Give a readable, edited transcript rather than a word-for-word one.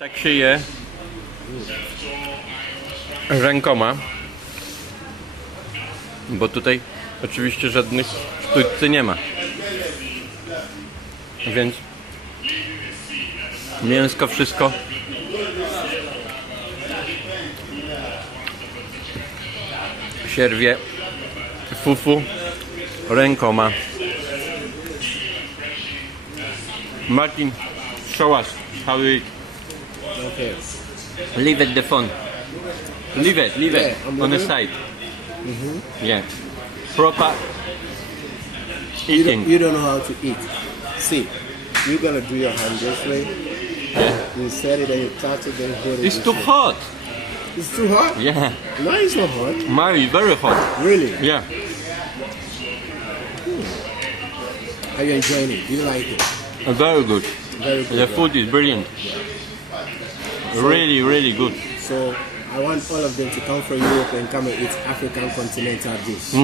Tak się je rękoma, bo tutaj oczywiście żadnych sztućcy nie ma, więc mięsko wszystko sierwie fufu rękoma. Martin, show us how you eat. Okay. Leave it the phone. Leave it Yeah, on the side. Yeah. Proper eating. You don't know how to eat. See, you're gonna do your hand this way. Yeah. You set it and you touch it, then hold it. It's this too way. hot. It's too hot? Yeah. No, it's not hot. Very hot. Really? Yeah. Are you enjoying it? Do you like it? Very good. Very good. The food is brilliant. Really good. So I want all of them to come from Europe and come and eat African continental dish.